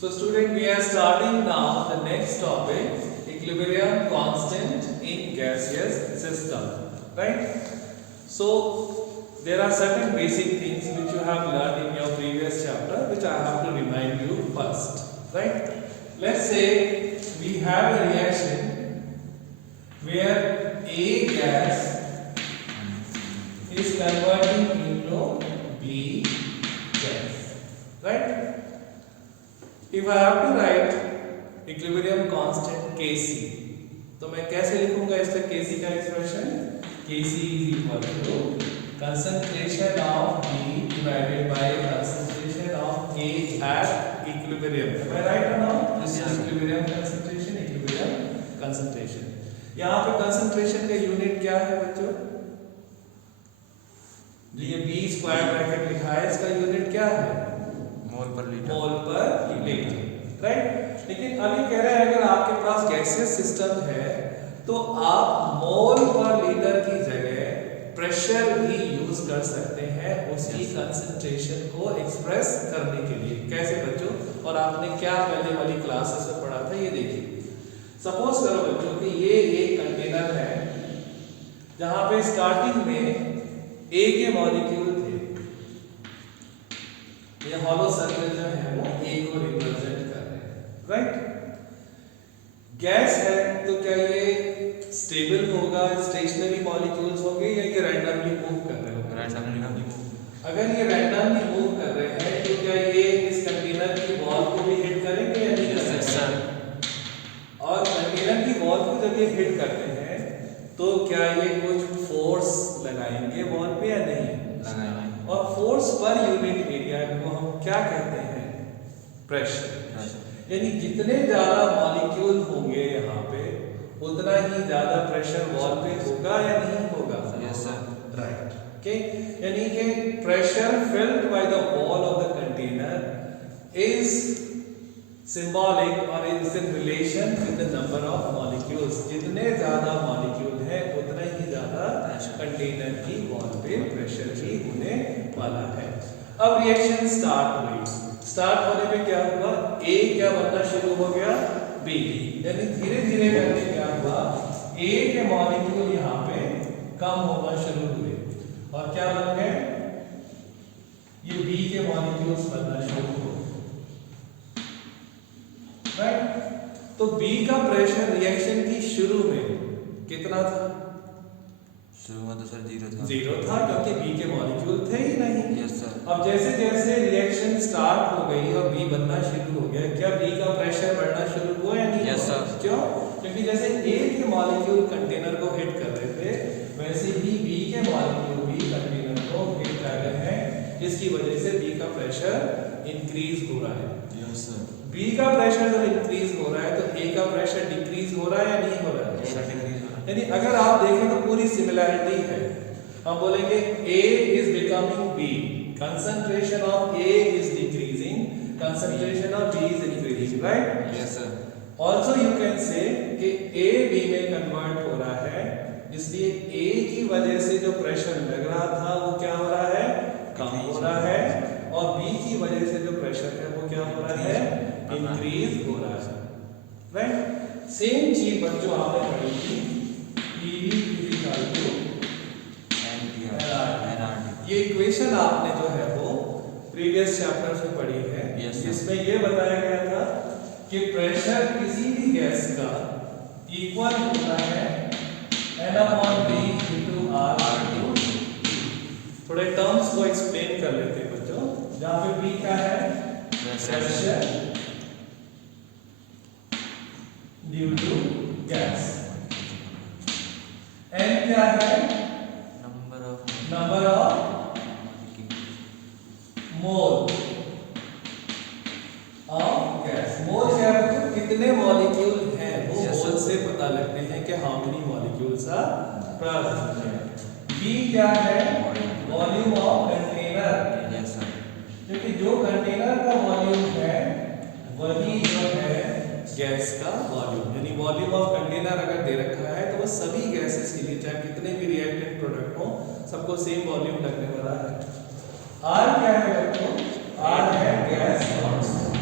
So student, we are starting now the next topic, equilibrium constant in gaseous system, right? So there are certain basic things which you have learned in your previous chapter which I have to remind you first, right? Let's say we have a reaction where A gas is converting into B gas, right? If I have to write equilibrium constant Kc, तो मैं कैसे लिखूंगा इसका Kc का expression? Kc is equal to concentration of B divided by concentration of A at equilibrium. Am I right or not? This is equilibrium concentration. यहाँ पे concentration का unit क्या है बच्चों? ये B स्क्वायर ब्रैकेट लिखा है, इसका यूनिट क्या है? मोल पर लीटर, राइट? लेकिन अभी कह रहे हैं अगर आपके पास गैसियस सिस्टम है तो आप मोल पर लीटर की जगह प्रेशर भी यूज कर सकते हैं उसकी कंसंट्रेशन को एक्सप्रेस करने के लिए। कैसे बच्चों? और आपने क्या पहले वाली क्लासेस में पढ़ा था, ये देखिए। सपोज करो बच्चों कि ये एक कंटेनर है जहां पे स्टार्टिंग में A के मॉलिक्यूल थे, ये हॉलो सर्कल जो है वो A को रिप्रेजेंट कर रहे हैं, राइट? गैस है तो क्या ये स्टेबल होगा, स्टेशनरी मॉलिक्यूल्स होंगे या ये रैंडमली मूव कर रहे होंगे? Randomly move. अगर ये रैंडमली मूव कर रहे हैं तो क्या ये इस कंटेनर की वॉल को भी हिट करेंगे या नहीं करेंगे? और कंटेनर की वॉल को जब ये हिट करते हैं तो क्या ये कुछ फोर्स लगाएंगे वॉल पे या नहीं लगाएंगे? और फोर्स पर यूनिट एरिया को हम क्या कहते हैं? प्रेशर। यानी जितने ज्यादा मॉलिक्यूल होंगे यहाँ पे उतना ही ज्यादा प्रेशर वॉल पे होगा या नहीं होगा? Yes sir, right. ओके, यानी कि pressure felt by the wall of the container is symbolic or is in relation with the number of molecules. जितने ज्यादा मॉलिक्यूल है उतना ही ज्यादा कंटेनर की वॉल पे प्रेशर भी होने वाला है। अब रिएक्शन स्टार्ट हुई, स्टार्ट होने पे क्या हुआ? A क्या बनना शुरू हो गया? B। यानी धीरे धीरे करके क्या हुआ? A के मॉलिक्यूल यहाँ पे कम होना शुरू हुए और क्या बन गए? ये B के मॉलिक्यूल्स बनना शुरू हो, राइट? तो B का प्रेशर रिएक्शन की शुरू में कितना था? शुरू में तो सर जीरो था क्योंकि B के मॉलिक्यूल थे ही नहीं। Yes sir. अब जैसे जैसे रिएक्शन स्टार्ट हो गई और B बनना शुरू हो गया, क्या B का प्रेशर बढ़ना शुरू हुआ या नहीं? Yes sir. क्यों? क्योंकि जैसे A के मॉलिक्यूल कंटेनर को हिट कर रहे थे वैसे ही B के मॉलिक्यूल भी कंटेनर को हिट कर रहे हैं, जिसकी वजह से B का प्रेशर इंक्रीज हो रहा है। Yes sir. B का प्रेशर जब इंक्रीज हो रहा है तो A का प्रेशर डिक्रीज हो रहा है या नहीं हो रहा है? यानी अगर आप देखें तो पूरी सिमिलैरिटी है। हम बोलेंगे A is becoming B, concentration of A is decreasing, concentration of B is increasing, right? Yes sir. Also you can say कि A B में कन्वर्ट हो रहा है, इसलिए A की वजह से जो प्रेशर लग रहा था वो क्या हो रहा है? कम हो रहा है, और B की वजह से जो प्रेशर है वो क्या हो रहा है? इंक्रीज हो रहा है, राइट? सेम चीज बच्चों आपने पढ़ी थी, PV is equal to NRT। ये इक्वेशन आपने जो है वो प्रीवियस चैप्टर्स में पढ़ी है, जिसमें ये बताया गया था कि प्रेशर किसी भी गैस का इक्वल होता है N/V into R/T। थोड़े टर्म्स को एक्सप्लेन कर लेते हैं बच्चों। जहाँ पे P क्या है? Pressure due to gas. N क्या है? Number of mole of gas. Mole क्या है? तो कितने मॉलिक्यूल हैं वो मोल से पता लगते हैं कि how many molecules are present. B क्या है? Volume of container. क्योंकि जो कंटेनर का वॉल्यूम है वही जो है गैस का वॉल्यूम। यानी वॉल्यूम ऑफ कंटेनर अगर दे रखा है तो वो सभी गैसेस के लिए चाहे कितने भी रिएक्टेंट प्रोडक्ट हो सबको सेम वॉल्यूम लगने वाला है। R क्या है बच्चों? R है गैस कांस्टेंट।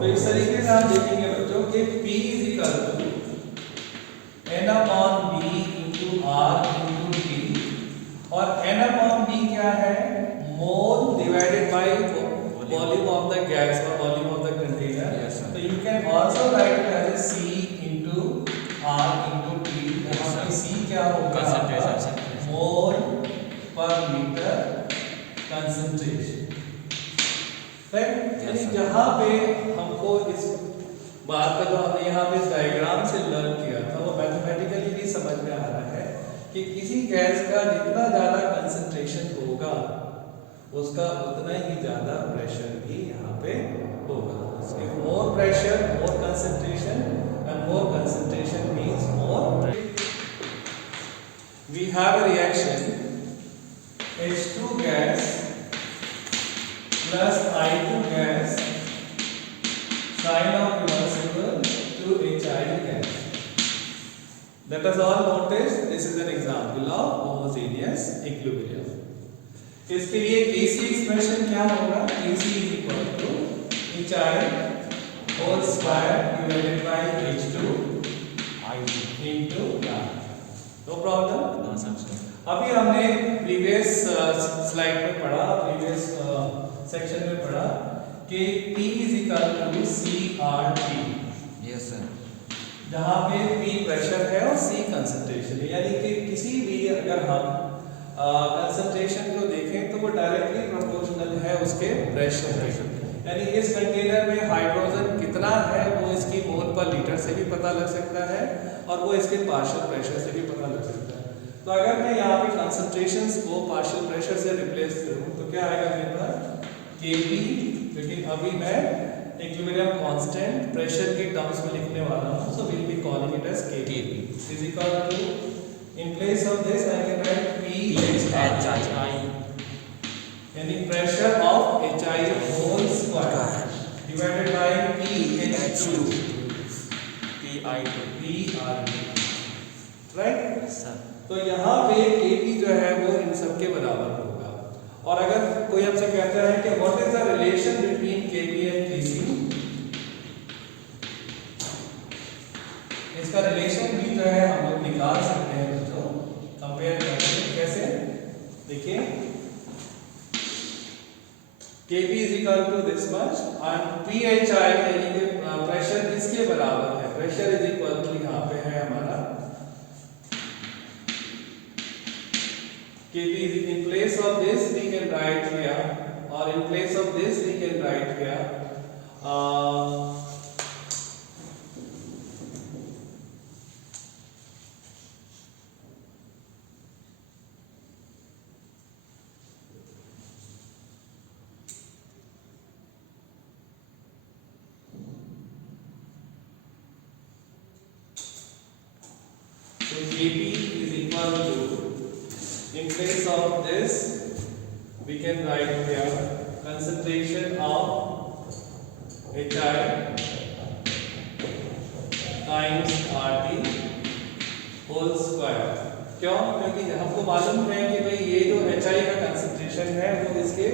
तो इस तरीके से आप देखेंगे बच्चों कि P is equal to N upon B into R into T, और N अपॉन B क्या है? Mole divided by volume of the gas और volume of the container. Yes, sir. तो you can also write as C into R into T। यहाँ पे C क्या होगा? Concentration। Mole per litre concentration, right. यानी sir. जहाँ पे हमको इस बात का जो हमने यहाँ पे इस डायग्राम से लर्न किया था वो मैथमेटिकली भी समझ में आ रहा है कि किसी गैस का जितना ज़्यादा कंसंट्रेशन होगा उसका उतना ही ज़्यादा प्रेशर भी यहाँ पे होगा। More pressure more concentration, and more concentration means more pressure. We have a reaction H2 gas plus I2 gas sign of reversible to HI gas. Let us all notice this is an example of homogeneous equilibrium. इसके लिए Kc expression क्या होगा? Kc is equal to HI whole square divided by H2 into R. No problem? No, sir. अभी हमने previous slide में पढ़ा, previous section में पढ़ा कि P is equal to CRT, Yes, sir. जहाँ पे P प्रेशर है और C कंसंट्रेशन है। यानी कि किसी भी अगर हम कंसंट्रेशन को देखें तो वो डायरेक्टली प्रोपोर्शनल है उसके प्रेशर के। यानी इस कंटेनर में हाइड्रोजन कितना है वो इसकी मोल पर लीटर से भी पता लग सकता है और वो इसके पार्शियल प्रेशर से भी पता लग सकता है। तो अगर मैं यहाँ पे कंसंट्रेशंस को पार्शियल प्रेशर से रिप्लेस करूँ तो क्या आएगा मेरे पास? Kp, क्योंकि अभी मैं इक्विलिब्रियम कांस्टेंट प्रेशर के टर्म्स में लिखने वाला हूँ, so will be calling it as Kp is equal to, in place of this I can write PHI, यानी pressure of HI whole square divided by PH2 PR, right. तो यहाँ पे Kp जो है वो इन सब के बराबर होगा। और अगर कोई हमसे कहता है कि what is the relation between Kp and Kc, इसका रिलेशन भी जो है हम लोग निकाल सकते हैं बच्चों, कंपेयर करके। कैसे? देखिए Kp is equal to this much and PHI यानी कि प्रेशर किसके बराबर है? प्रेशर इज इक्वल टू यहाँ पे है हमारा Kp is in place of this we can write here, or in place of this we can write here so Kp is equal to, in place of this we can write here concentration of HI times RT whole square। क्यों? क्योंकि हमको मालूम है कि भाई ये जो HI का कंसंट्रेशन है वो इसके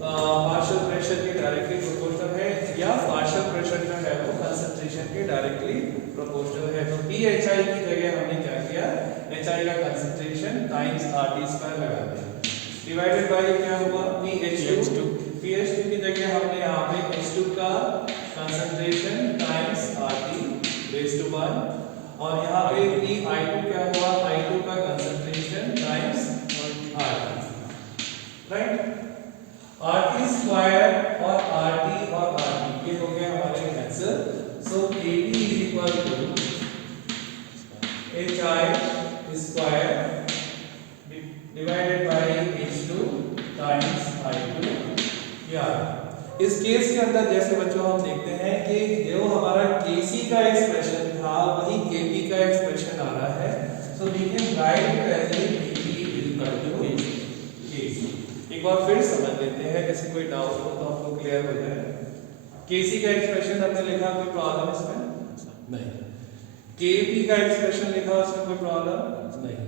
पार्शियल प्रेशर के डायरेक्टली प्रोपोर्शनल है, या पार्शियल प्रेशर जो है वो कंसंट्रेशन के डायरेक्टली प्रोपोर्शनल है। तो PHI की जगह हमने क्या किया? HI का कंसंट्रेशन टाइम्स RT स्क्वायर लगा दिया, डिवाइडेड बाय क्या हुआ? PH2 की जगह हमने यहाँ पे H2 का concentration times RT raise to 1, और यहाँ पे I2 क्या हुआ? I2 का concentration times RT, right. RT square और RT ये हो गया हमारे answer. So Kp is equal to HI square divided by H2 times I2 PR। इस केस के अंदर जैसे बच्चों हम देखते हैं कि जो हमारा Kc का एक्सप्रेशन था वही Kp का एक्सप्रेशन आ रहा है, so we can write it as Kp is equal to Kc। एक बार फिर समझ लेते हैं, जैसे कोई डाउट हो तो आपको क्लियर हो जाए। Kc का एक्सप्रेशन हमने लिखा, कोई प्रॉब्लम इसमें नहीं। Kp का एक्सप्रेशन लिखा, उसमें कोई प्रॉब्लम नहीं।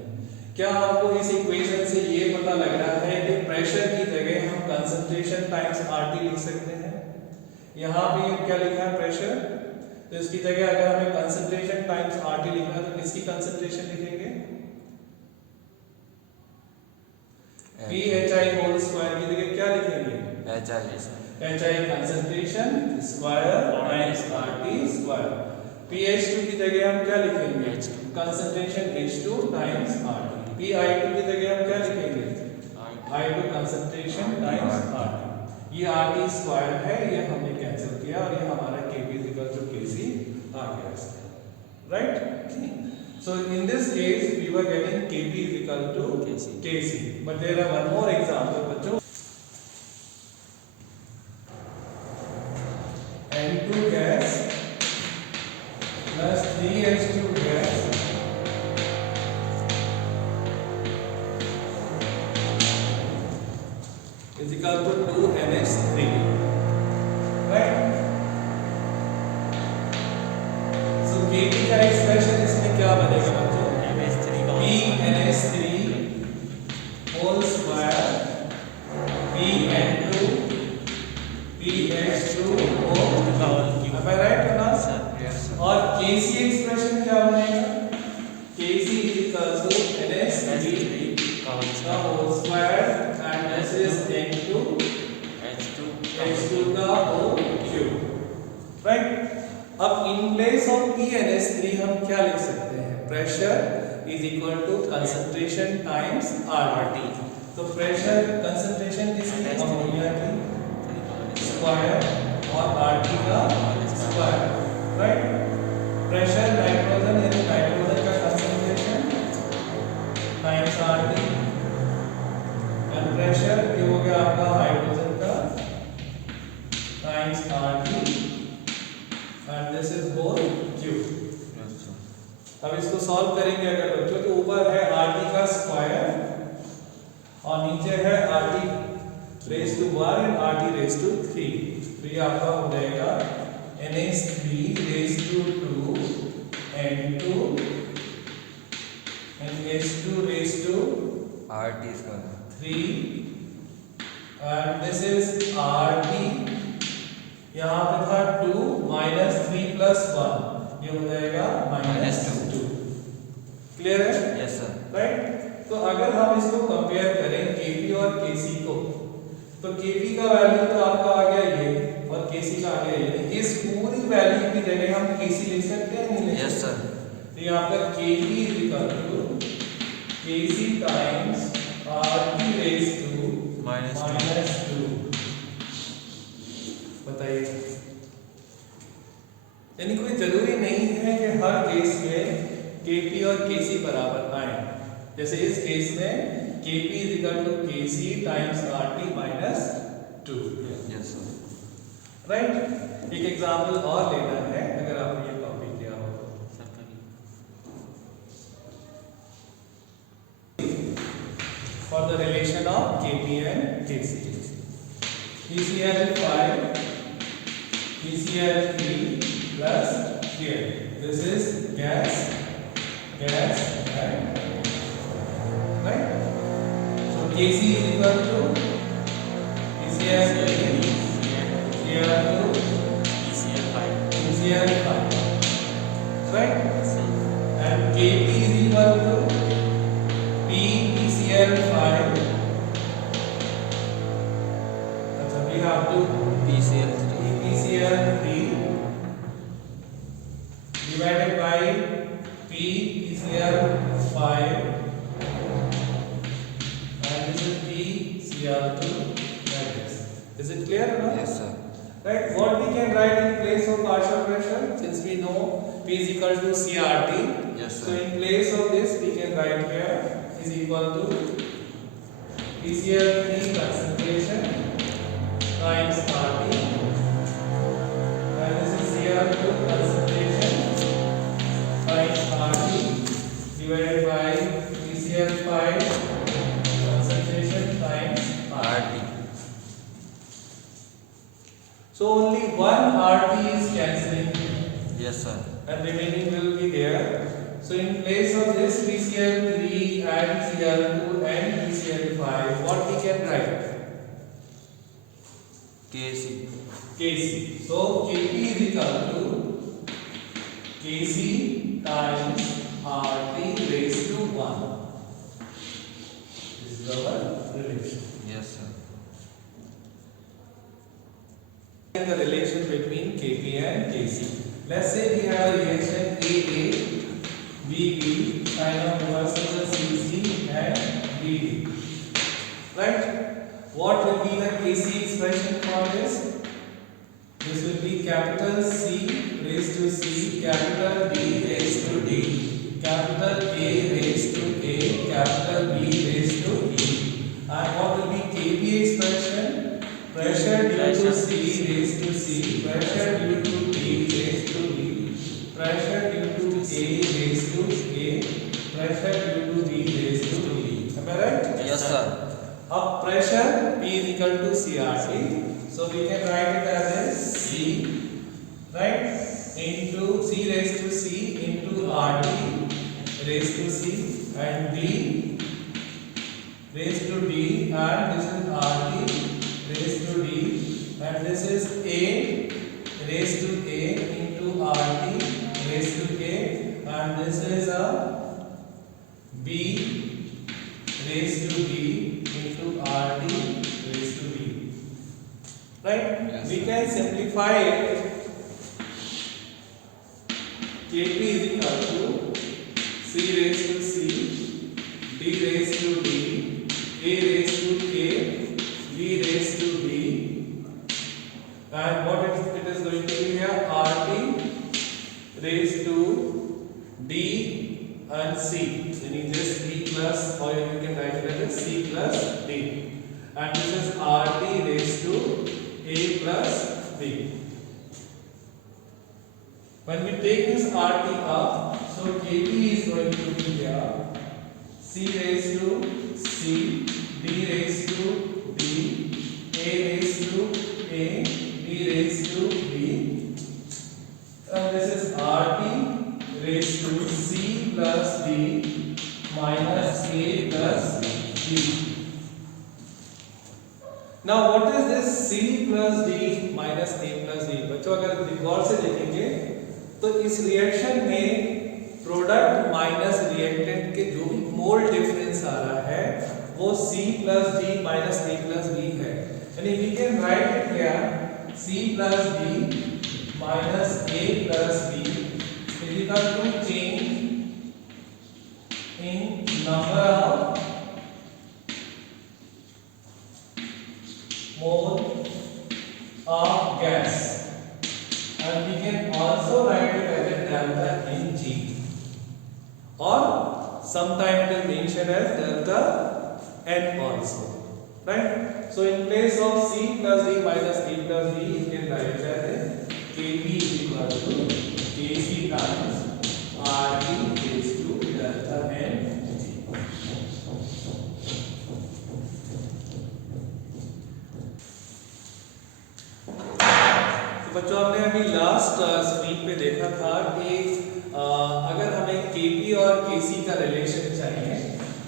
क्या आपको इस इक्वेशन से ये पता लग रहा है कि प्रेशर की जगह हम कंसंट्रेशन टाइम्स RT लिख सकते हैं? यहाँ पे ये क्या लिखा है प्रेशर, तो इसकी जगह अगर हमें कंसंट्रेशन टाइम्स आरटी लिखना है तो किसकी कंसंट्रेशन लिखेंगे, P H I whole square की जगह क्या लिखेंगे, H HI concentration square times RT square. pH2 की जगह हम क्या लिखेंगे, concentration H2 times RT। pI2 की जगह हम क्या लिखेंगे, I2 कंसंट्रेशन टाइम्स RT। ये RT स्क्वायर है, ये हमने कैंसिल किया और ये हमारा Kp इक्वल टू Kc आ गया इसका, right. So in this case we were getting Kp is equal to Kc, but there are one more example बच्चों, N2 gas plus 3H2 gas is equal to 2NH3, right? So Kp का expression इसमें क्या बनेगा बच्चों, PNH3 whole square PN2 PH2 whole cube, am I right or not? Yes sir. और Kc expression क्या बनेगा, Kc is equal to NH3 का whole square and this is N2 H2 का whole cube, right? अब in place of PNH3 हम क्या लिख सकते हैं, pressure is equal to concentration times RT। तो प्रेशर कंसंट्रेशन किसकी, अमोनिया की स्क्वायर और RT का स्क्वायर, राइट। प्रेशर नाइट्रोजन यानी नाइट्रोजन का concentration times RT and pressure ये हो गया आपका हाइड्रोजन का times RT and this is whole cube. अब इसको सॉल्व करेंगे अगर बच्चों, तो ऊपर है RT का स्क्वायर और नीचे है RT raise to 1 and RT raise to 3, तो ये आपका हो जाएगा NH3 raise to 2 N2 and H2 raise to RT square 3 and this is RT, यहाँ पे था 2 minus 3 plus 1, ये हो जाएगा minus 2, क्लियर है, yes sir। राइट। तो अगर हम इसको कंपेयर करें Kp और Kc को, तो Kp का वैल्यू तो आपका आ गया ये और Kc का आ गया ये, इस पूरी वैल्यू की जगह हम Kc लिख सकते हैं नहीं लिख सकते, yes sir। तो यहाँ पर Kp is equal to Kc times RT raised to minus 2, बताइए। यानी कोई जरूरी नहीं है कि हर केस में Kp और Kc बराबर आए, जैसे इस केस में Kp is equal to Kc times RT minus 2, yes sir। Right. एक एग्जांपल और लेना है अगर आपने ये कॉपी किया हो तो, for the relation of Kp and Kc, PCl5 PCl3 plus Cl, this is gas and right, so Kc is equal to PCl3 Cl2 PCl5, right, and Kp is equal to PCl5, so we have to PCl3 divided by PCl5 and this is PCl2 like this. Is it clear or not? Yes sir। Right, what we can write in place of partial pressure, since we know P is equal to CRT, Yes sir। so in place of this we can write here is equal to PCl3 concentration times RT and this is Cl2 concentration times RT divided by PCl5 concentration times RT. So only one RT is cancelling yes sir। and remaining will be there. So in place of this PCl3 and Cl2 and PCl5, what we can write? KC. Kc. So Kp is equal to Kc times RT raised to 1. This is our relation. Yes, sir. The relation between Kp and Kc. Let's say we have a reaction AA, BB, sine of reversible CC and BD. Right? What will be the Kc expression for this? This will be capital C raised to C, capital D raised to D, capital A raised to A, capital B raised to E. And what will be Kb expression? Pressure due to C raised to C, pressure due to D raised to D, pressure due to A raised to A, pressure due to B raised to D. Am I right? Yes, sir. अब pressure P is equal to CRT. So we can write it as C, right, into C raised to C into RT raised to C and D raised to D, and this is RT raised to D, and this is A raised to A into RT raised to A, and this is a B raised to B into RT raised to B. Right? Yes, we sir. can simplify it. Kp is equal to C raised to C, D raised to D, A raised to A, B raised to B, and what it is going to be here? RT raised to D and C. Meaning this D plus, or you can write it as C plus D, and this is RT raised to A plus B. When we take this RT up, so Kp is going to be here C raised to C, D raised to D, A raised to A, B raised to B, and this is RT raised to C plus D minus A plus D. Now what is this C plus D minus A plus D? बच्चों अगर गौर से देखेंगे तो इस reaction में product minus reactant के जो भी मोल डिफरेंस आ रहा है वो C plus D minus A plus B है. यानी we can write it here C plus D minus A plus B is equal to change in number of mole of gas, and we can also write it as a delta Ng, or sometime it is mentioned as delta N also, right? So in place of C plus D minus A plus D, you can write it as Kp is equal to Kc times RT raised to delta Ng. बच्चों हमने अभी last screen पे देखा था कि अगर हमें Kp और Kc का रिलेशन चाहिए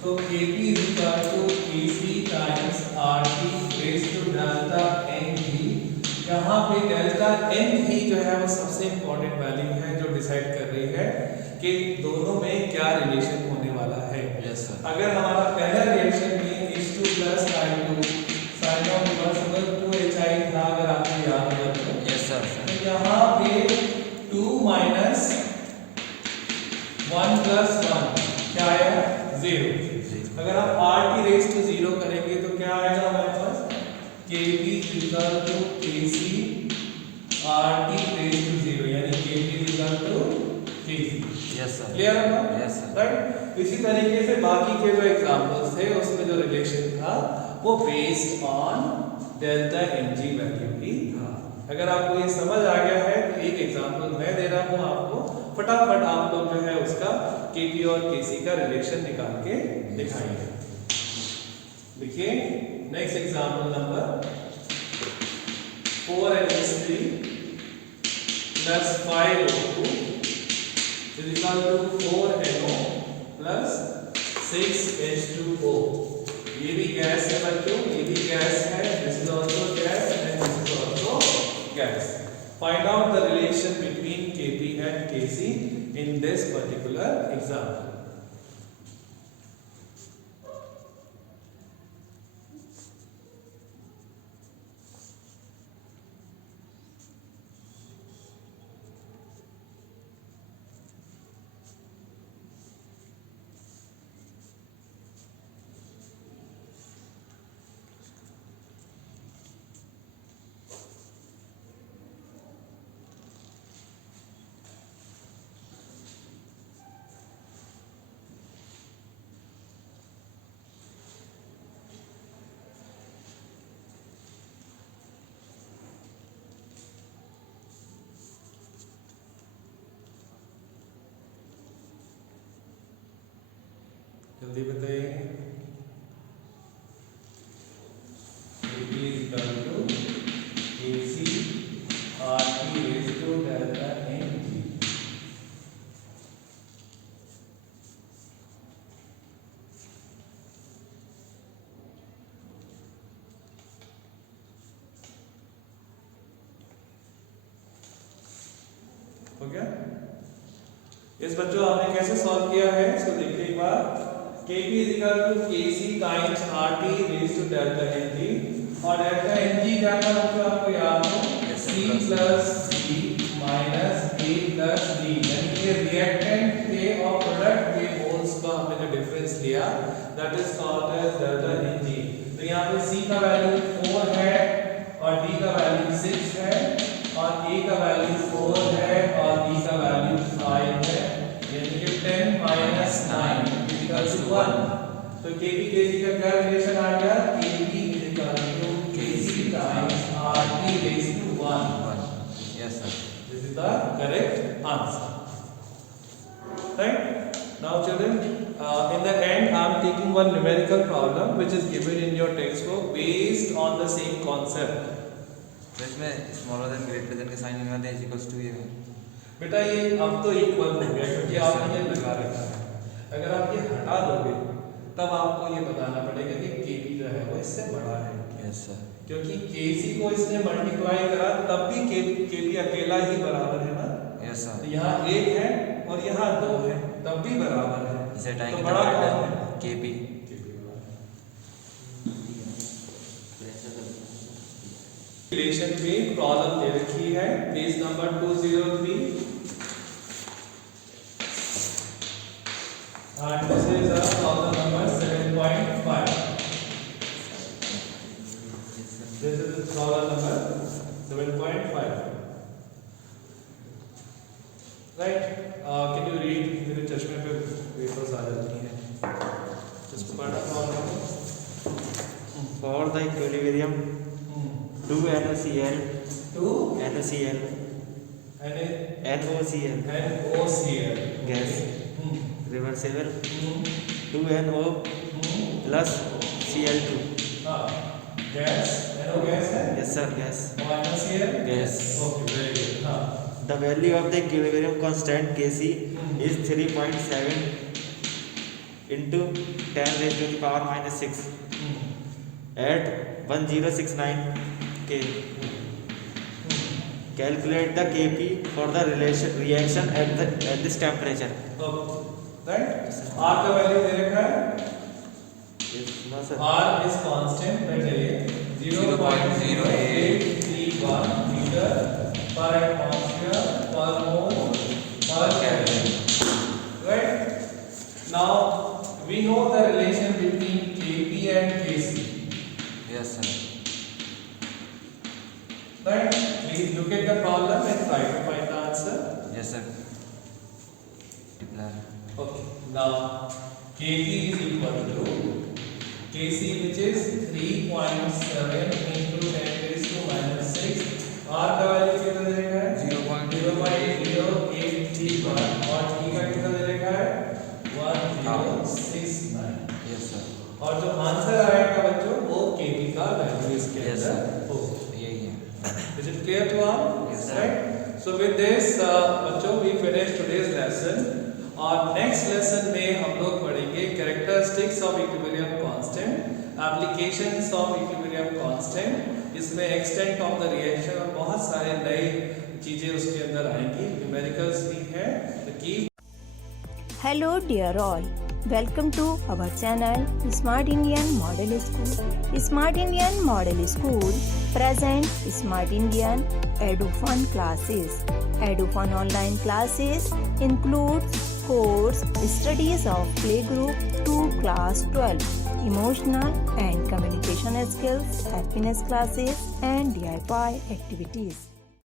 तो Kp is equal to Kc times RT raised to delta Ng. यहाँ पे डेल्टा Ng जो है वो सबसे इम्पोर्टेंट वैल्यू है जो डिसाइड कर रही है कि दोनों में क्या रिलेशन होने वाला है. Yes, sir. अगर हमारा पहला रिएक्शन में H2 plus I2 sin of reversible 2HI था, अगर आपको याद हो तो Yes, sir. तो यहाँ पे 2 minus 1 plus 1 क्या आएगा? 0. अगर आप RT raised to 0 करेंगे तो क्या आएगा हमारे पास? Kp equal to Kc RT raised to 0, यानी Kp equal to Kc. Yes, sir. Clear है ना? Yes, sir. राइट. इसी तरीके से बाकी के जो एग्जांपल्स थे उसमें जो रिलेशन था वो based on delta Ng value ही था. अगर आपको ये समझ आ गया है तो एक एग्जांपल मैं दे रहा हूँ आपको, फटाफट आप लोग जो है उसका Kp और Kc का रिलेशन निकाल के दिखाइए. देखिए next example number 4NH3 plus 5O2 is equal to 4NO plus 6H2O. ये भी गैस है बच्चों, ये भी गैस है, this is also gas and this is Find out the relation between Kp and Kc in this particular example. जल्दी बताइए। Kp is equal to Kc RT raised to delta Ng. हो गया? इस बच्चों आपने कैसे सॉल्व किया है इसको देखिए एक बार। Kp is equal to Kc times RT raised to delta Ng और delta Ng क्या था बच्चों आपको याद हो? C plus D minus A plus D यानी कि रिएक्टेंट के और प्रोडक्ट के मोल्स का हमने जो डिफरेंस लिया that is called as delta Ng। तो यहाँ पे C का वैल्यू 4 है और D का वैल्यू 6 है और A का वैल्यू 4 है और D का वैल्यू 5 है यानी कि 10 minus 9 equals to 1। तो Kp Kc का क्या रिलेशन आ गया? Kp is equal to Kc times RT raised to 1। Yes, sir. This is the correct answer. Right? Now children, in the end I am taking one numerical problem which is given in your textbook based on the same concept. तो इसमें smaller than greater than के sign लगाते हैं equals to ये। बेटा ये अब तो इक्वल हो गया क्योंकि आपने ये लगा रखा है। अगर आप ये हटा दोगे तब आपको ये बताना पड़ेगा कि Kp जो है वो इससे बड़ा है। Yes sir. क्योंकि Kc को इसने मल्टीप्लाई करा तब भी Kp अकेला ही बराबर है ना। Yes sir. तो यहाँ 1 है और यहाँ 2 है तब भी बराबर है। इसे हटाएंगे तो बड़ा कौन है? Kp। रिलेशन पे प्रॉब्लम दे रखी है page number 203 and this is a problem number 7.5. This is problem number 7.5. Right? Can you read? मेरे चश्मे पे वेफर्स आ जाती हैं। इसको पढ़ना problem For the equilibrium 2 NaCl NaCl NaCl NOCl gas reversible 2NO plus Cl2 gas NO gas है yes sir gas NaCl gas okay very good हाँ the value of the equilibrium constant Kc is 3.7 into 10 raised to the power minus 6 at 1069 K. Calculate the Kp for the reaction at this temperature. okay right R का value दे रखा है Yes, no sir. R is constant मैं चलिए 0.0831 litre per atmosphere per mole per Kelvin right now we know the relation between Kp and Kc yes sir. right please look at the problem and try to find the answer yes sir. okay now Kp is equal to Kc which is 3.7 into 10 raised to minus 6 R का value कितना दे रखा है 0.0831 और T का कितना दे रखा है 1069 yes sir. और जो आंसर आएगा बच्चों वो Kp का वैल्यू इसके Yes, अंदर sir. होगा यही है। Is it clear to all? Yes, sir. Right? So with this, बच्चों we finish today's lesson. और next lesson में हम लोग पढ़ेंगे characteristics of equilibrium constant, applications of equilibrium constant, इसमें extent of the reaction और बहुत सारे नए चीजें उसके अंदर आएंगी, न्यूमेरिकल्स भी है तो keep. Hello dear all, welcome to our channel Smart Indian Model School. Smart Indian Model School present Smart Indian EduFun classes. EduFun online classes include course studies of playgroup to class 12, emotional and communication skills, happiness classes and DIY activities.